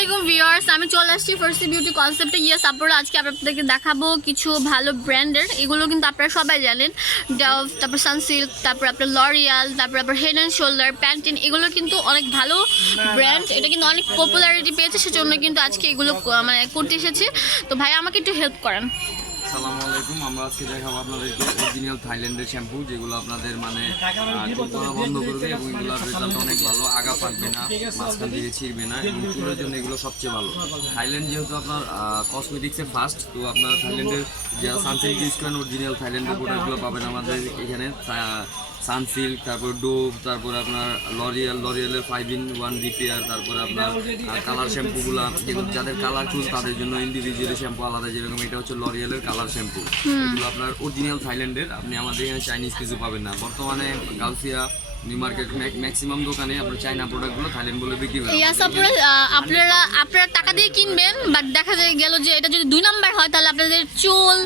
আলাইকুম ভিউয়ার্স, আমি চলে আসছি ফার্স্ট বিউটি কনসেপ্টে ইয়েস আপনারা আজকে আপনাদেরকে দেখাবো কিছু ভালো ব্র্যান্ডের। এগুলো কিন্তু আপনারা সবাই জানেন। ডাভ তারপর সানসিল্ক তারপর আপনার লরিয়াল তারপর আপনার হেড অ্যান্ড শোল্ডার প্যান্টিন এগুলো কিন্তু অনেক ভালো ব্র্যান্ড। এটা কিন্তু অনেক পপুলারিটি পেয়েছে, সেজন্য কিন্তু আজকে এগুলো মানে করতে এসেছি। তো ভাই আমাকে একটু হেল্প করেন। সালামু আলাইকুম। আমরা আজকে দেখাবো আপনাদেরকে অরিজিনাল থাইল্যান্ডের শ্যাম্পু যেগুলো আপনাদের মানে বন্ধ করবে এবং এগুলোর রেজাল্ট অনেক ভালো। আগা পাকবে না, মাঝখান থেকে ছিঁড়বে না এবং চুলের জন্য এগুলো সবচেয়ে ভালো। থাইল্যান্ড যেহেতু আপনার কসমেটিক্সে ফার্স্ট তো আপনার থাইল্যান্ডের যা সানসিল্ক ইউজ করেন অরিজিনাল থাইল্যান্ডের প্রোডাক্টগুলো পাবেন আমাদের এখানে সানসিল্ক তারপর ডোভ তারপর আপনার লরিয়াল লরিয়ালের ফাইভ ইন ওয়ান রিপেয়ার তারপর আপনার কালার শ্যাম্পুগুলো যেগুলো যাদের কালার চুল তাদের জন্য ইন্ডিভিজুয়ালি শ্যাম্পু আলাদা যেরকম এটা হচ্ছে লরিয়ালের কালার শ্যাম্পু এগুলো আপনার অরিজিনাল থাইল্যান্ডের আপনি আমাদের এখানে চাইনিজ কিছু পাবেন না। বর্তমানে গাউসিয়া নিউ মার্কেট ম্যাক্সিমাম দোকানে আপনার চাইনা প্রোডাক্টগুলো থাইল্যান্ড বলে বিক্রি করে। ইয়াস আপনারা আপনারা আপনারা টাকা দিয়ে কিনবেন বাট দেখা যায় গেল যে এটা যদি দুই নাম্বার হয় তাহলে আপনাদের চুল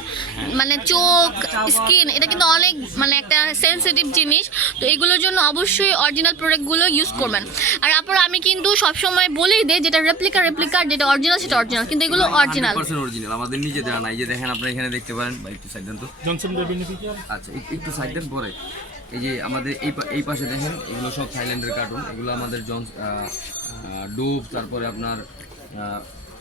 মানে চোখ স্কিন এটা কিন্তু অনেক মানে একটা সেনসিটিভ জিনিস। তো এগুলোর জন্য অবশ্যই অরিজিনাল প্রোডাক্টগুলো ইউজ করবেন। আর আপনারা আমি কিন্তু সবসময় বলেই দিই যেটা রেপ্লিকা রেপ্লিকা যেটা অরিজিনাল সেটা অরিজিনাল কিন্তু এগুলো অরিজিনাল অরিজিনাল আমাদের নিজে দেওয়া নাই। যে দেখেন আপনারা এখানে দেখতে পারেন বা একটু সাইড দেন তো। জনসন আচ্ছা একটু সাইড দেন পরে। এই যে আমাদের এই এই পাশে দেখেন, এগুলো সব থাইল্যান্ডের কার্টুন এগুলো আমাদের জন ডোভ তারপরে আপনার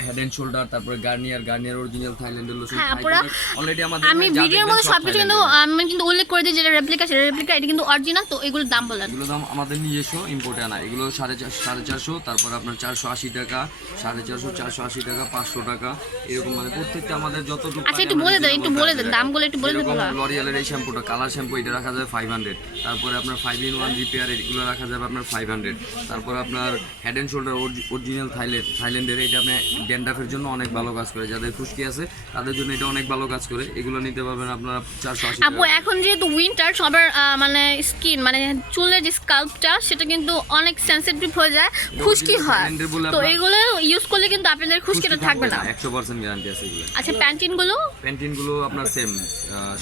হেড অ্যান্ড শোল্ডার তারপরে গার্নিয়ার গার্নিয়ার অরিজিনাল থাইল্যান্ডের লোশন হ্যাঁ, আপুরা, অলরেডি আমাদের আমি ভিডিওর মধ্যে সব সবকিছু কিন্তু আমি কিন্তু উল্লেখ করে দিই যেটা রেপ্লিকা সেটা রেপ্লিকা এটা কিন্তু অরিজিনাল তো এগুলোর দাম বলেন। এগুলো দাম আমাদের নিজস্ব ইম্পোর্টে আনা। এগুলো সাড়ে চার সাড়ে চারশো তারপর আপনার চারশো আশি টাকা সাড়ে চারশো চারশো আশি টাকা পাঁচশো টাকা এরকম মানে প্রত্যেকটা আমাদের যতটুকু আচ্ছা, একটু বলে দেন, একটু বলে দেন, দামগুলো একটু বলে দেন লরিয়ালের এই শ্যাম্পুটা কালার শ্যাম্পু এটা রাখা যায় ফাইভ হান্ড্রেড তারপরে আপনার ফাইভ ইন ওয়ান রিপেয়ার এগুলো রাখা যাবে আপনার ফাইভ হান্ড্রেড তারপর আপনার head and shoulder original Thailand থাইল্যান্ডের এটা আপনি ড্যান্ডাফের জন্য অনেক ভালো কাজ করে যাদের খুশকি আছে তাদের জন্য এটা অনেক ভালো কাজ করে। এগুলো নিতে পারবেন আপনারা চারশো আশি আপু এখন যেহেতু উইন্টার সবার মানে স্কিন মানে চুলের যে স্কাল্পটা সেটা কিন্তু অনেক সেনসিটিভ হয়ে যায় খুশকি হয়। তো এগুলো ইউজ করলে কিন্তু আপনাদের খুশকিটা থাকবে না একশো পার্সেন্ট গ্যারান্টি আছে এগুলো। আচ্ছা প্যান্টিনগুলো প্যান্টিনগুলো আপনার সেম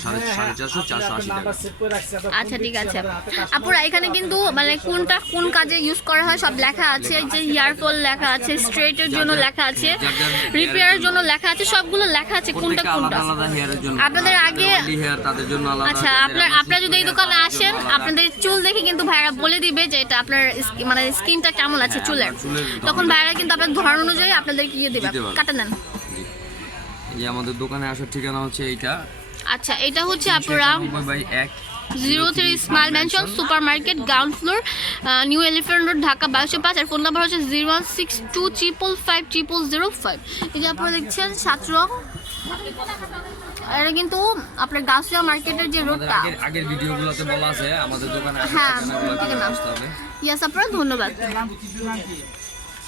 সাড়ে সাড়ে চারশো চারশো আশি টাকা। আচ্ছা ঠিক আছে। আপুরা এখানে কিন্তু মানে কোনটা কোন কাজে ইউজ করা হয় সব লেখা আছে যে হেয়ার ফল লেখা আছে স্ট্রেটের জন্য লেখা আছে। যার যার রিপেয়ারের জন্য। লেখা আছে সবগুলো লেখা আছে কোনটা কোনটা। আপনাদের আগে- আচ্ছা আপনার আপনার যদি এই দোকানে আসেন আপনাদের চুল দেখে কিন্তু ভাইরা বলে দিবে যে এটা আপনার মানে স্কিনটা কেমন আছে হ্যাঁ, চুলের। তখন ভাইরা কিন্তু আপনার ধরন অনুযায়ী আপনাদের ইয়ে দেবে। কাটা নেন। এই যে আমাদের দোকানে আসার ঠিকানা হচ্ছে এইটা। আচ্ছা এটা হচ্ছে আপনারা এক। Zero three Smile Mansion super market ground floor new Elephant road Dhaka বারোশো পাঁচ আর ফোন নাম্বার হচ্ছে zero one six two triple five triple zero five এই যে আপনারা দেখছেন সাত রং। এটা কিন্তু আপনার গাছিয়া মার্কেটের যে রোডটা আগের ভিডিওগুলোতে বলা আছে আমাদের দোকানে হ্যাঁ, ইয়াস আপনারা ধন্যবাদ।